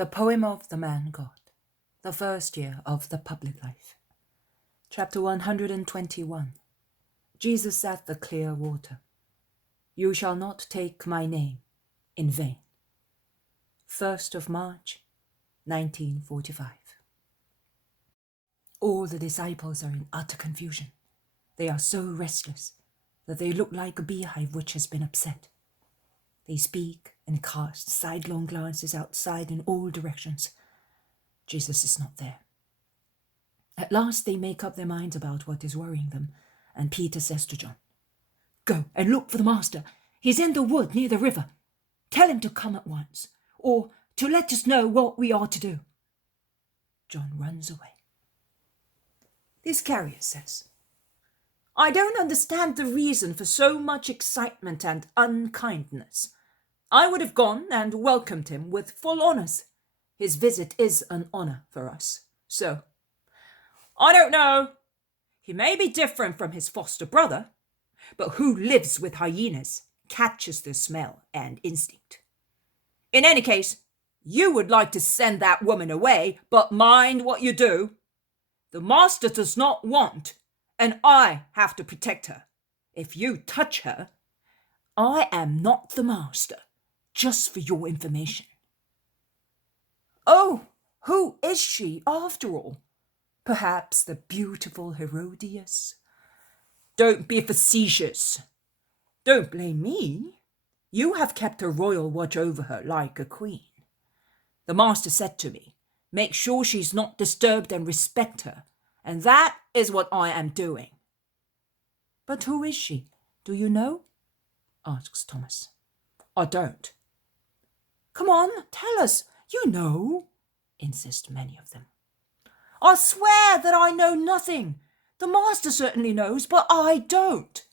The Poem of the Man God, the first year of the public life. Chapter 121. Jesus at the clear water. You shall not take my name in vain. 1st of March, 1945. All the disciples are in utter confusion. They are so restless that they look like a beehive which has been upset. They speak and cast sidelong glances outside in all directions. Jesus is not there. At last they make up their minds about what is worrying them, and Peter says to John, "Go and look for the Master. He's in the wood near the river. Tell him to come at once, or to let us know what we are to do." John runs away. The Iscariot says, "I don't understand the reason for so much excitement and unkindness. I would have gone and welcomed him with full honours. His visit is an honour for us. So, I don't know. He may be different from his foster brother, but who lives with hyenas catches the smell and instinct. In any case, you would like to send that woman away, but mind what you do. The Master does not want, and I have to protect her. If you touch her, I am not the Master, just for your information." Oh, who is she after all? Perhaps the beautiful Herodias? Don't be facetious. Don't blame me. You have kept a royal watch over her like a queen. The Master said to me, "Make sure she's not disturbed and respect her," and that is what I am doing. "But who is she? Do you know?" asks Thomas. "I don't." "Come on, tell us. You know," insist many of them. "I swear that I know nothing. The Master certainly knows, but I don't."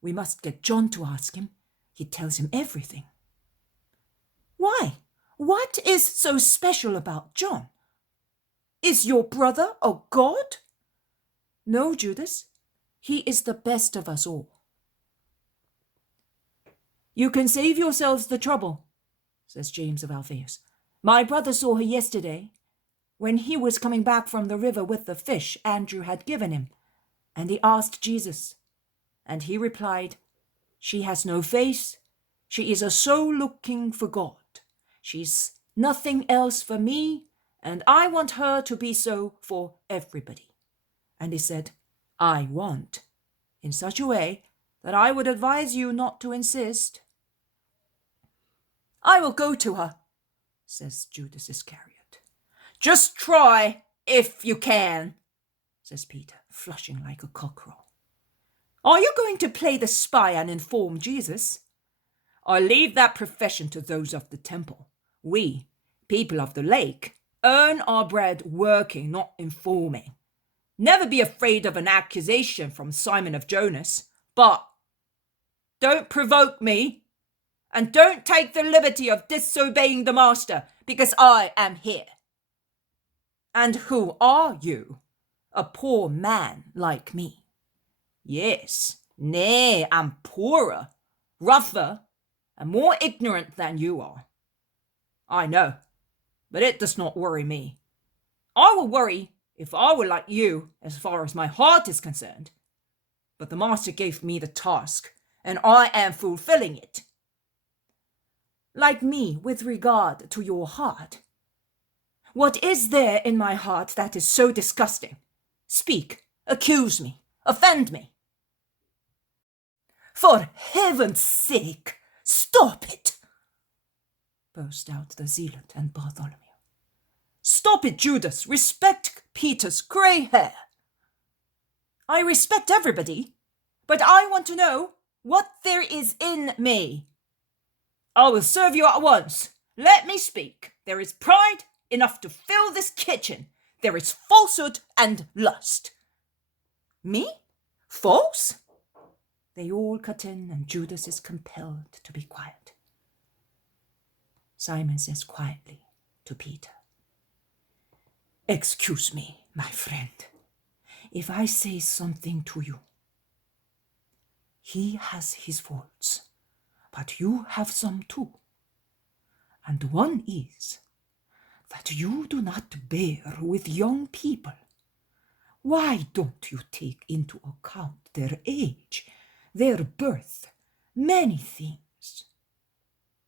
"We must get John to ask him. He tells him everything." "Why? What is so special about John? Is your brother a god?" "No, Judas. He is the best of us all." "You can save yourselves the trouble," says James of Alphaeus. "My brother saw her yesterday, when he was coming back from the river with the fish Andrew had given him, and he asked Jesus. And he replied, 'She has no face. She is a soul looking for God. She's nothing else for me, and I want her to be so for everybody.' And he said, 'I want,' in such a way that I would advise you not to insist." "I will go to her," says Judas Iscariot. "Just try, if you can," says Peter, flushing like a cockerel. "Are you going to play the spy and inform Jesus?" "I leave that profession to those of the temple. We, people of the lake, earn our bread working, not informing. Never be afraid of an accusation from Simon of Jonas, but don't provoke me. And don't take the liberty of disobeying the Master, because I am here." "And who are you? A poor man like me?" "Yes, nay, I'm poorer, rougher, and more ignorant than you are. I know, but it does not worry me. I will worry if I were like you as far as my heart is concerned. But the Master gave me the task, and I am fulfilling it." "Like me with regard to your heart? What is there in my heart that is so disgusting? Speak, accuse me, offend me." "For heaven's sake, stop it!" burst out the zealot and Bartholomew. "Stop it, Judas! Respect Peter's grey hair." "I respect everybody, but I want to know what there is in me." "I will serve you at once. Let me speak. There is pride enough to fill this kitchen. There is falsehood and lust." "Me? False?" They all cut in, and Judas is compelled to be quiet. Simon says quietly to Peter, "Excuse me, my friend, if I say something to you. He has his faults, but you have some too. And one is that you do not bear with young people? Why don't you take into account their age, their birth, many things?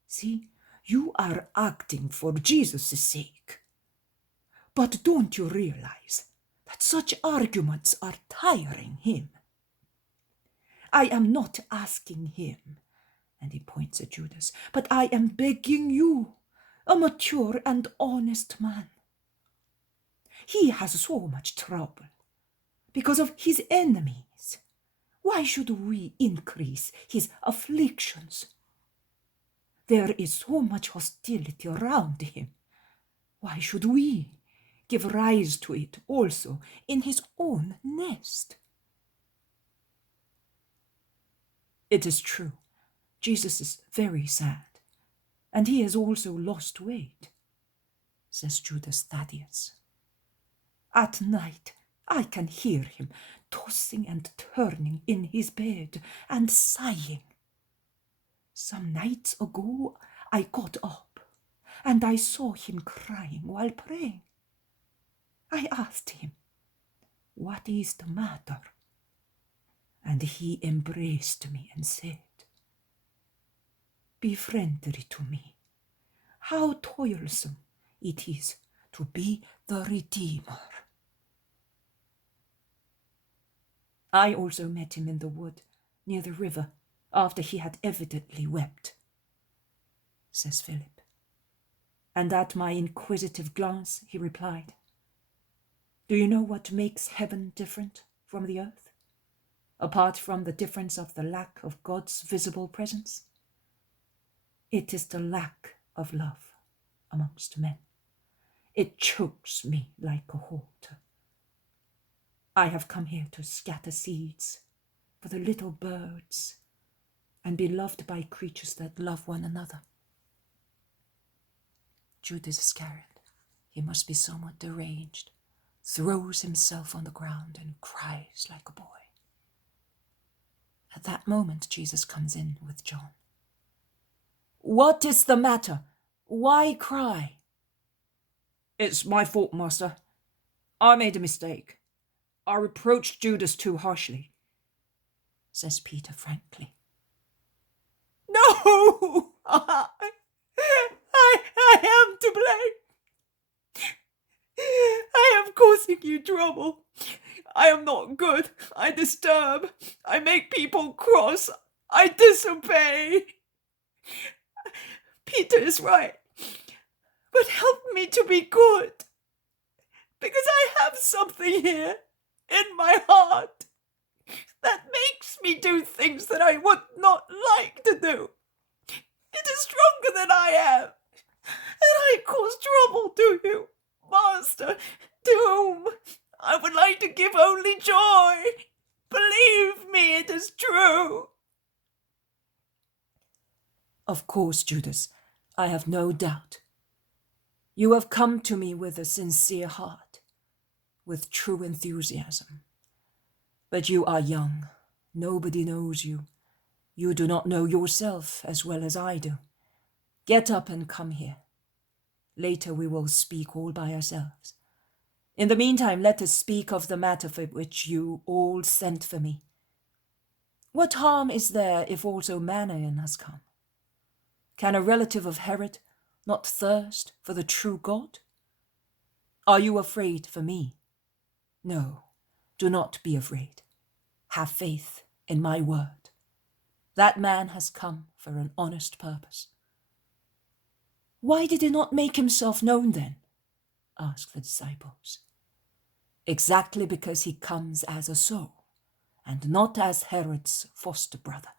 See, you are acting for Jesus' sake. But don't you realize that such arguments are tiring him? I am not asking him, and he points at Judas, but I am begging you, a mature and honest man. He has so much trouble because of his enemies. Why should we increase his afflictions? There is so much hostility around him. Why should we give rise to it also in his own nest? It is true, Jesus is very sad, and he has also lost weight, says Judas Thaddeus. At night I can hear him tossing and turning in his bed and sighing. Some nights ago I got up and I saw him crying while praying. I asked him, "What is the matter?" And he embraced me and said, "Be friendly to me. How toilsome it is to be the Redeemer." I also met him in the wood near the river after he had evidently wept, says Philip. And at my inquisitive glance he replied, "Do you know what makes heaven different from the earth, apart from the difference of the lack of God's visible presence? It is the lack of love amongst men. It chokes me like a halter. I have come here to scatter seeds for the little birds and be loved by creatures that love one another." Judas Iscariot, he must be somewhat deranged, throws himself on the ground and cries like a boy. At that moment, Jesus comes in with John. "What is the matter? Why cry?" "It's my fault, Master. I made a mistake. I reproached Judas too harshly," says Peter frankly. "No! I am to blame. I am causing you trouble. I am not good. I disturb. I make people cross. I disobey. Peter is right. But help me to be good, because I have something here in my heart that makes me do things that I would not like to do. It is stronger than I am, and I cause trouble to you, Master, to whom I would like to give only joy. Believe me, it is true." "Of course, Judas, I have no doubt. You have come to me with a sincere heart, with true enthusiasm. But you are young. Nobody knows you. You do not know yourself as well as I do. Get up and come here. Later we will speak all by ourselves. In the meantime, let us speak of the matter for which you all sent for me. What harm is there if also Manaen has come? Can a relative of Herod not thirst for the true God? Are you afraid for me? No, do not be afraid. Have faith in my word. That man has come for an honest purpose." "Why did he not make himself known then?" asked the disciples. "Exactly because he comes as a soul, and not as Herod's foster brother.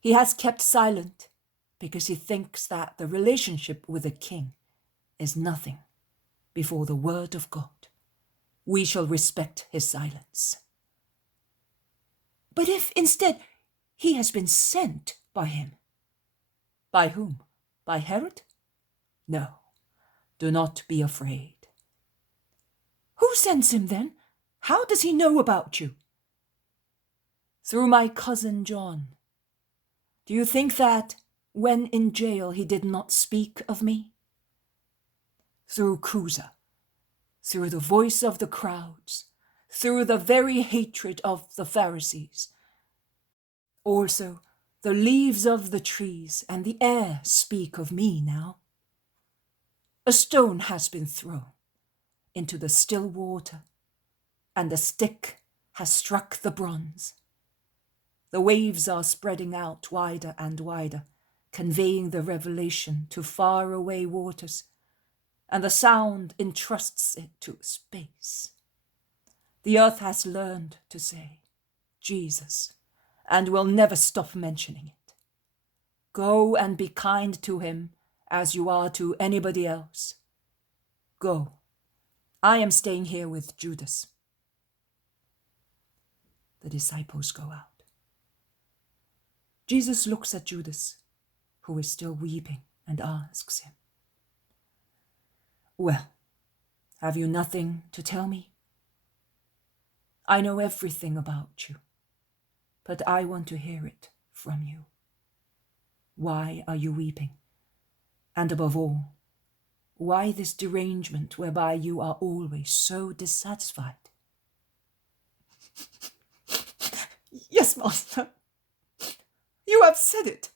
He has kept silent because he thinks that the relationship with a king is nothing before the word of God. We shall respect his silence." "But if instead he has been sent by him?" "By whom? By Herod? No, do not be afraid." "Who sends him then? How does he know about you?" "Through my cousin John. Do you think that when in jail he did not speak of me? through Cusa, through the voice of the crowds, through the very hatred of the Pharisees. Also, the leaves of the trees and the air speak of me now. A stone has been thrown into the still water, and the stick has struck the bronze. The waves are spreading out wider and wider, conveying the revelation to faraway waters, and the sound entrusts it to space. The earth has learned to say, Jesus, and will never stop mentioning it. Go and be kind to him as you are to anybody else. Go. I am staying here with Judas. The disciples go out. Jesus looks at Judas, who is still weeping, and asks him, Well, have you nothing to tell me? I know everything about you, but I want to hear it from you. Why are you weeping? And above all, why this derangement whereby you are always so dissatisfied? Yes, Master. You have said it.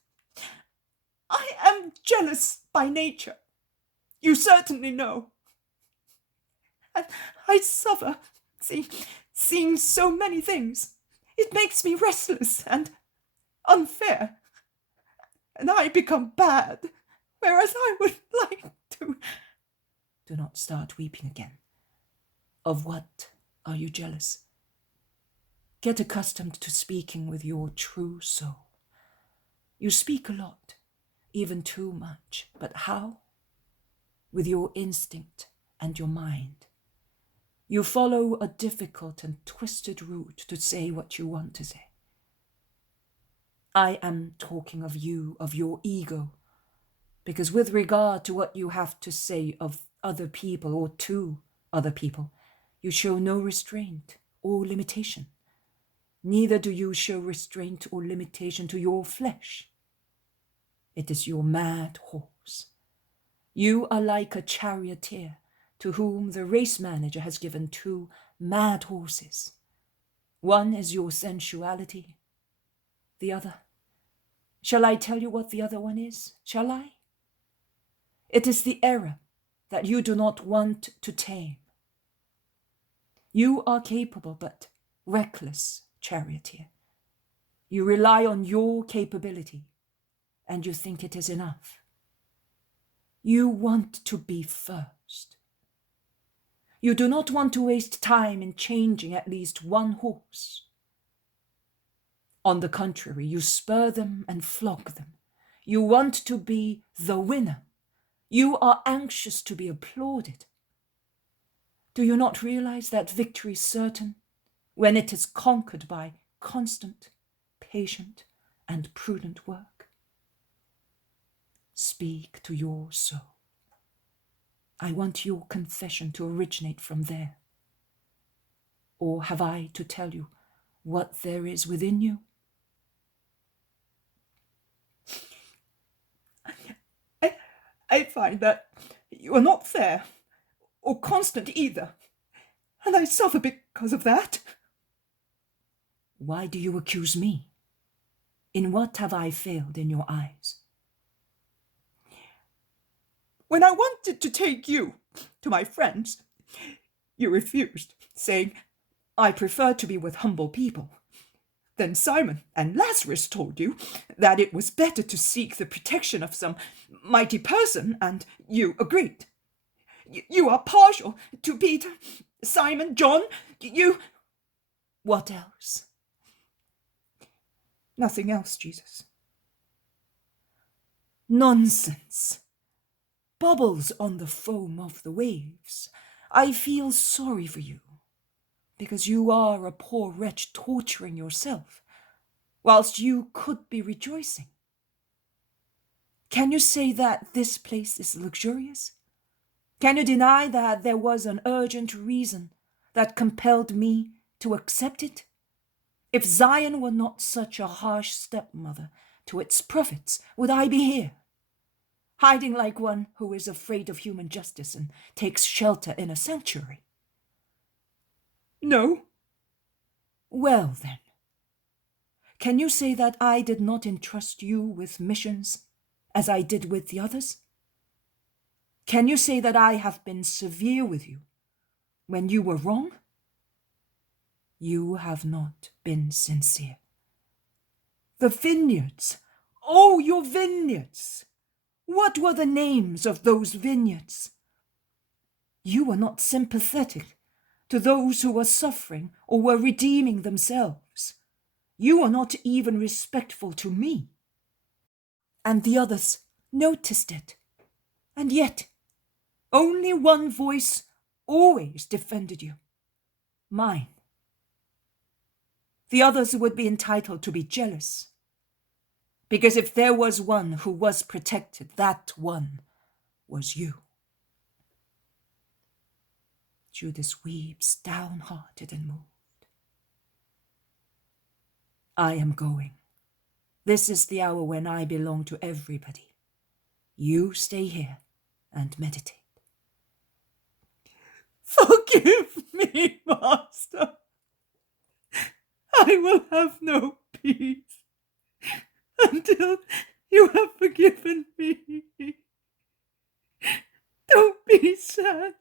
I am jealous by nature. You certainly know. And I suffer seeing so many things. It makes me restless and unfair. And I become bad, whereas I would like to. Do not start weeping again. Of what are you jealous? Get accustomed to speaking with your true soul. You speak a lot, even too much, but how? With your instinct and your mind. You follow a difficult and twisted route to say what you want to say. I am talking of you, of your ego, because with regard to what you have to say of other people or to other people, you show no restraint or limitation. Neither do you show restraint or limitation to your flesh. It is your mad horse. You are like a charioteer to whom the race manager has given 2 mad horses. One is your sensuality. The other. Shall I tell you what the other one is? Shall I? It is the error that you do not want to tame. You are capable but reckless charioteer. You rely on your capability, and you think it is enough. You want to be first. You do not want to waste time in changing at least one horse. On the contrary, you spur them and flog them. You want to be the winner. You are anxious to be applauded. Do you not realize that victory is certain when it is conquered by constant, patient, and prudent work? Speak to your soul. I want your confession to originate from there. Or have I to tell you what there is within you? I find that you are not fair or constant either, and I suffer because of that. Why do you accuse me? In what have I failed in your eyes? When I wanted to take you to my friends, you refused, saying, I prefer to be with humble people. Then Simon and Lazarus told you that it was better to seek the protection of some mighty person, and you agreed. You are partial to Peter, Simon, John, you... What else? Nothing else, Jesus. Nonsense. Bubbles on the foam of the waves. I feel sorry for you, because you are a poor wretch torturing yourself, whilst you could be rejoicing. Can you say that this place is luxurious? Can you deny that there was an urgent reason that compelled me to accept it? If Zion were not such a harsh stepmother to its prophets, would I be here? hiding like one who is afraid of human justice and takes shelter in a sanctuary? No. Well then, can you say that I did not entrust you with missions as I did with the others? Can you say that I have been severe with you when you were wrong? You have not been sincere. The vineyards, oh, your vineyards! What were the names of those vineyards? You were not sympathetic to those who were suffering or were redeeming themselves. You were not even respectful to me. And the others noticed it. And yet, only one voice always defended you. Mine. The others would be entitled to be jealous. Because if there was one who was protected, that one was you. Judas weeps, downhearted and moved. I am going. This is the hour when I belong to everybody. You stay here and meditate. Forgive me, Master. I will have no peace until you have forgiven me. Don't be sad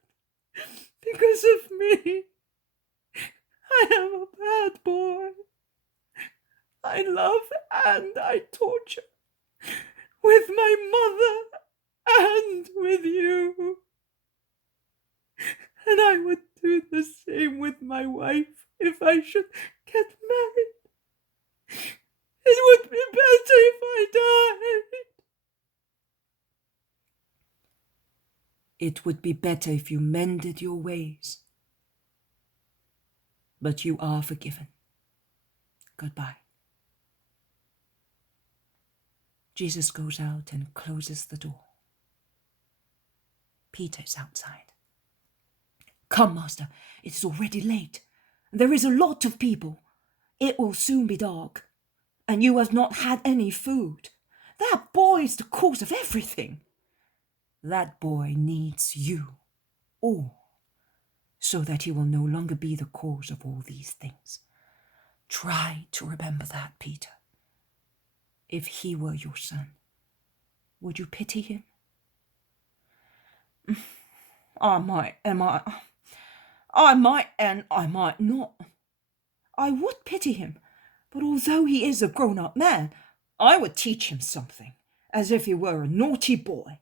because of me. I am a bad boy. I love and I torture with my mother and with you. And I would do the same with my wife if I should get married. It would be better if I died. It would be better if you mended your ways. But you are forgiven. Goodbye. Jesus goes out and closes the door. Peter's outside. Come, Master, it is already late. There is a lot of people. It will soon be dark, and you have not had any food. That boy is the cause of everything. That boy needs you, all, so that he will no longer be the cause of all these things. Try to remember that, Peter. If he were your son, would you pity him? I might and I might not. I would pity him, but although he is a grown-up man, I would teach him something, as if he were a naughty boy.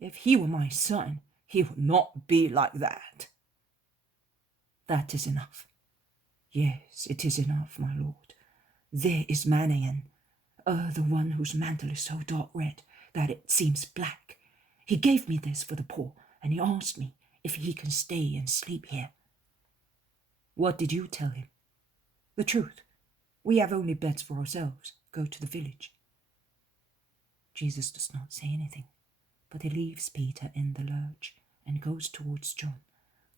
If he were my son, he would not be like that. That is enough. Yes, it is enough, my lord. There is Manaen, the one whose mantle is so dark red that it seems black. He gave me this for the poor, and he asked me if he can stay and sleep here. What did you tell him? The truth. We have only beds for ourselves. Go to the village. Jesus does not say anything, but he leaves Peter in the lurch and goes towards John,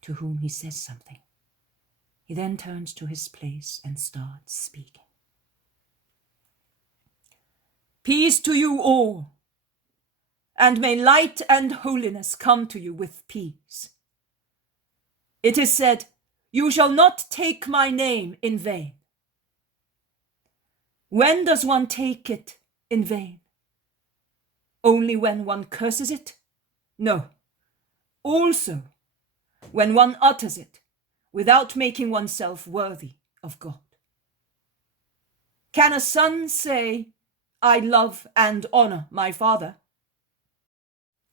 to whom he says something. He then turns to his place and starts speaking. Peace to you all, and may light and holiness come to you with peace. It is said, you shall not take my name in vain. When does one take it in vain? Only when one curses it? No. Also, when one utters it without making oneself worthy of God. Can a son say, I love and honor my father,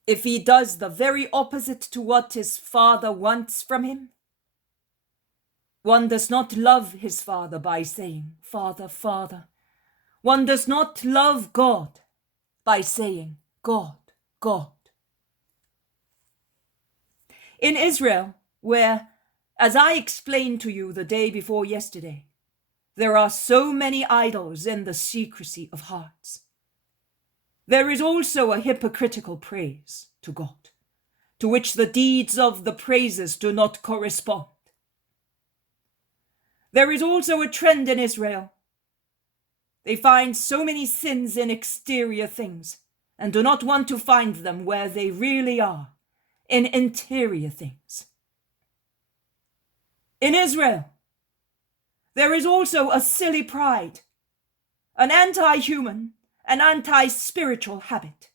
if he does the very opposite to what his father wants from him? One does not love his father by saying, Father, Father. One does not love God by saying, God, God. In Israel, where, as I explained to you the day before yesterday, there are so many idols in the secrecy of hearts, there is also a hypocritical praise to God, to which the deeds of the praisers do not correspond. There is also a trend in Israel. They find so many sins in exterior things, and do not want to find them where they really are, in interior things. In Israel, there is also a silly pride, an anti-human and anti-spiritual habit.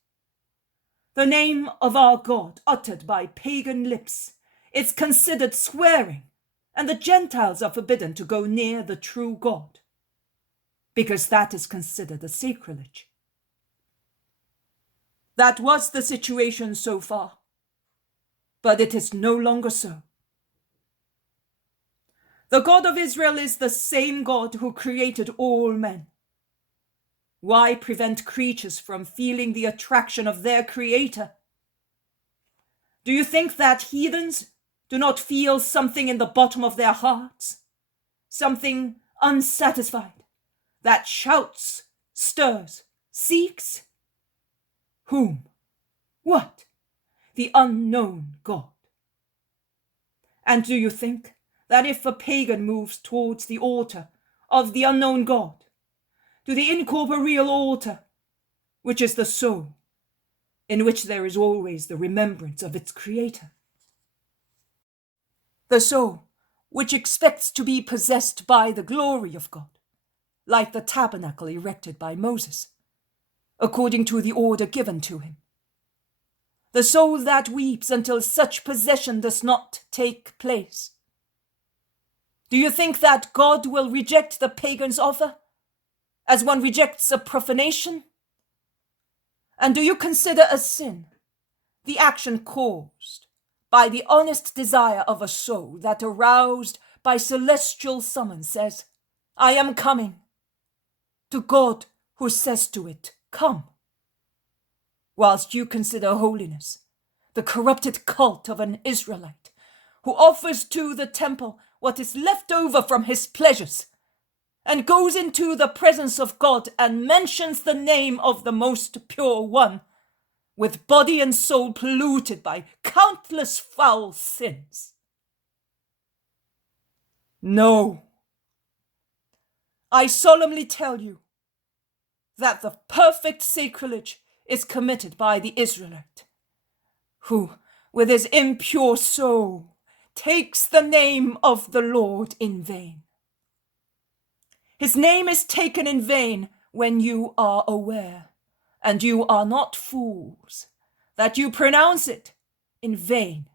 The name of our God, uttered by pagan lips, is considered swearing, and the Gentiles are forbidden to go near the true God, because that is considered a sacrilege. That was the situation so far, but it is no longer so. The God of Israel is the same God who created all men. Why prevent creatures from feeling the attraction of their Creator? Do you think that heathens do not feel something in the bottom of their hearts? Something unsatisfied, that shouts, stirs, seeks? Whom? What? The unknown God. And do you think that if a pagan moves towards the altar of the unknown God, to the incorporeal altar, which is the soul, in which there is always the remembrance of its Creator, the soul which expects to be possessed by the glory of God, like the tabernacle erected by Moses, according to the order given to him, the soul that weeps until such possession does not take place. Do you think that God will reject the pagan's offer, as one rejects a profanation? And do you consider a sin the action caused by the honest desire of a soul that, aroused by celestial summons, says, I am coming, to God who says to it, come, whilst you consider holiness the corrupted cult of an Israelite who offers to the temple what is left over from his pleasures, and goes into the presence of God and mentions the name of the most pure one, with body and soul polluted by countless foul sins? No, I solemnly tell you that the perfect sacrilege is committed by the Israelite, who, with his impure soul, takes the name of the Lord in vain. His name is taken in vain when you are aware, and you are not fools, that you pronounce it in vain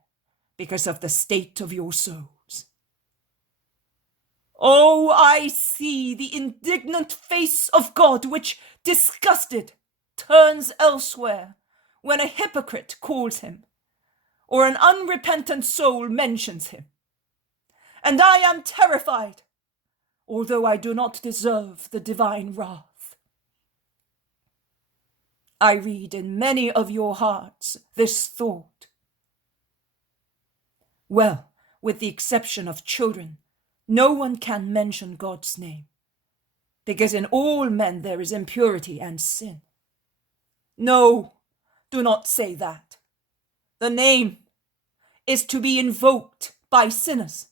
because of the state of your souls. Oh, I see the indignant face of God which, disgusted, turns elsewhere when a hypocrite calls him, or an unrepentant soul mentions him. And I am terrified, although I do not deserve the divine wrath. I read in many of your hearts this thought. Well, with the exception of children, no one can mention God's name, because in all men there is impurity and sin. No, do not say that. The name is to be invoked by sinners.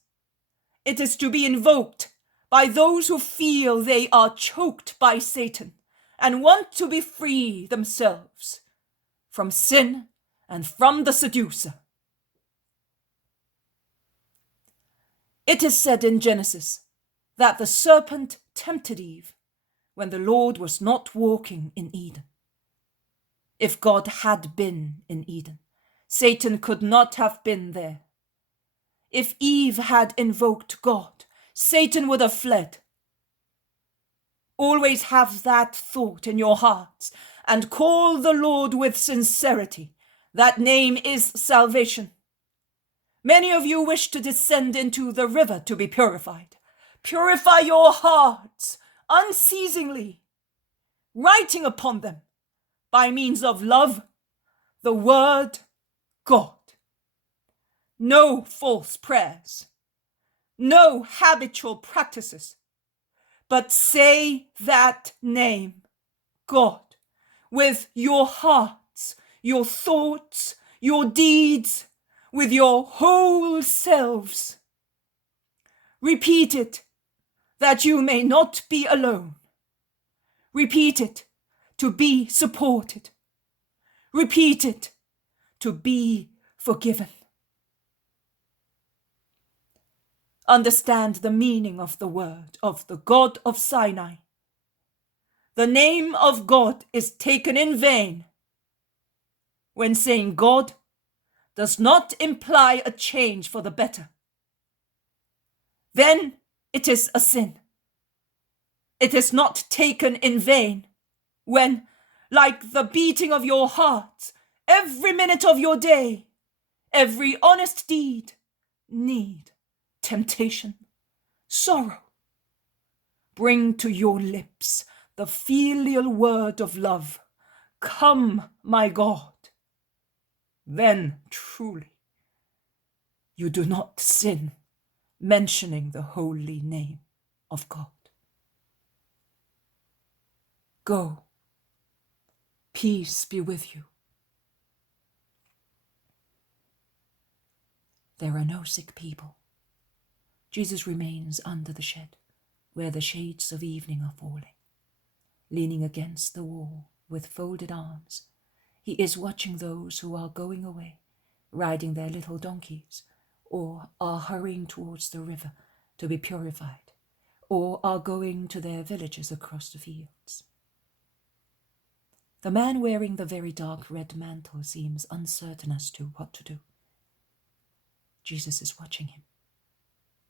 It is to be invoked by those who feel they are choked by Satan and want to be free themselves from sin and from the seducer. It is said in Genesis that the serpent tempted Eve when the Lord was not walking in Eden. If God had been in Eden, Satan could not have been there. If Eve had invoked God, Satan would have fled. Always have that thought in your hearts and call the Lord with sincerity. That name is salvation. Many of you wish to descend into the river to be purified. Purify your hearts unceasingly, writing upon them by means of love, the word, God. No false prayers, no habitual practices, but say that name, God, with your hearts, your thoughts, your deeds, with your whole selves. Repeat it, that you may not be alone. Repeat it, to be supported. Repeat it. To be forgiven. Understand the meaning of the word of the God of Sinai. The name of God is taken in vain. When saying God does not imply a change for the better, then it is a sin. It is not taken in vain when, like the beating of your heart, every minute of your day, every honest deed, need, temptation, sorrow, bring to your lips the filial word of love, "Come, my God." Then truly you do not sin mentioning the holy name of God. Go. Peace be with you. There are no sick people. Jesus remains under the shed, where the shades of evening are falling. Leaning against the wall with folded arms, he is watching those who are going away, riding their little donkeys, or are hurrying towards the river to be purified, or are going to their villages across the fields. The man wearing the very dark red mantle seems uncertain as to what to do. Jesus is watching him.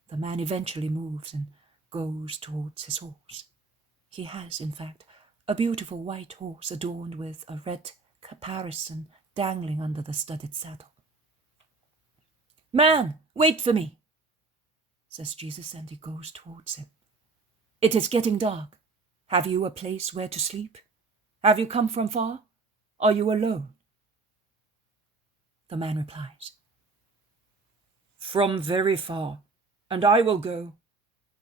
The man eventually moves and goes towards his horse. He has, in fact, a beautiful white horse adorned with a red caparison dangling under the studded saddle. "Man, wait for me," says Jesus, and he goes towards him. "It is getting dark. Have you a place where to sleep? Have you come from far? Are you alone?" The man replies, "From very far, and I will go,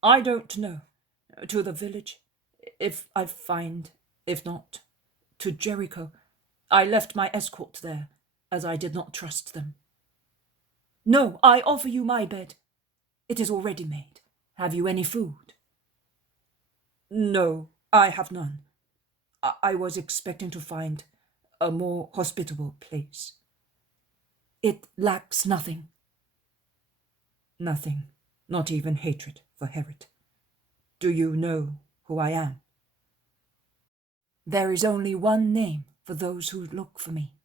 I don't know, to the village, if I find, if not, to Jericho. I left my escort there, as I did not trust them." "No, I offer you my bed. It is already made. Have you any food?" "No, I have none. I was expecting to find a more hospitable place." "It lacks nothing." "Nothing, not even hatred for Herod. Do you know who I am?" "There is only one name for those who look for me.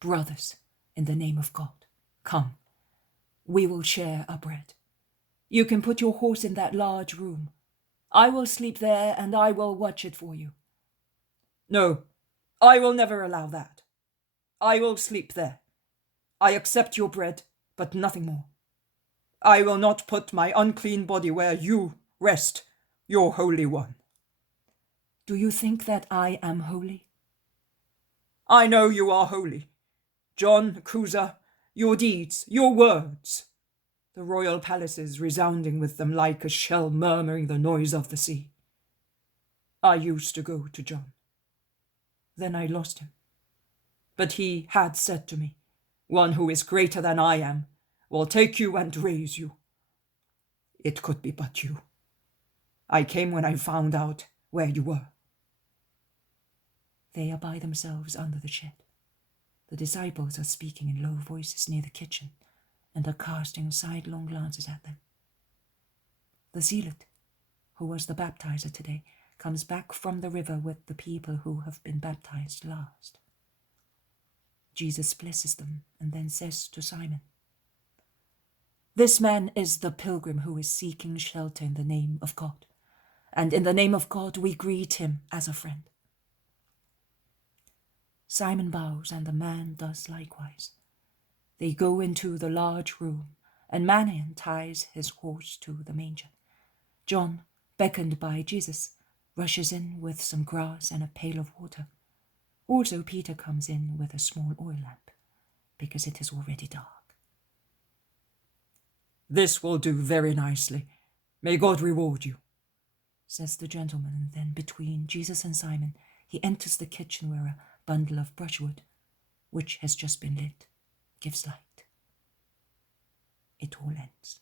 Brothers, in the name of God. Come, we will share our bread. You can put your horse in that large room. I will sleep there and I will watch it for you." "No, I will never allow that. I will sleep there. I accept your bread, but nothing more. I will not put my unclean body where you rest, your Holy One." "Do you think that I am holy?" "I know you are holy. John, Cusa, your deeds, your words. The royal palaces resounding with them like a shell murmuring the noise of the sea. I used to go to John. Then I lost him. But he had said to me, 'One who is greater than I am will take you and raise you.' It could be but you. I came when I found out where you were." They are by themselves under the shed. The disciples are speaking in low voices near the kitchen and are casting sidelong glances at them. The zealot, who was the baptizer today, comes back from the river with the people who have been baptized last. Jesus blesses them and then says to Simon, "This man is the pilgrim who is seeking shelter in the name of God, and in the name of God we greet him as a friend." Simon bows, and the man does likewise. They go into the large room, and Manaen ties his horse to the manger. John, beckoned by Jesus, rushes in with some grass and a pail of water. Also Peter comes in with a small oil lamp, because it is already dark. "This will do very nicely. May God reward you," says the gentleman, and then between Jesus and Simon, he enters the kitchen where a bundle of brushwood, which has just been lit, gives light. It all ends.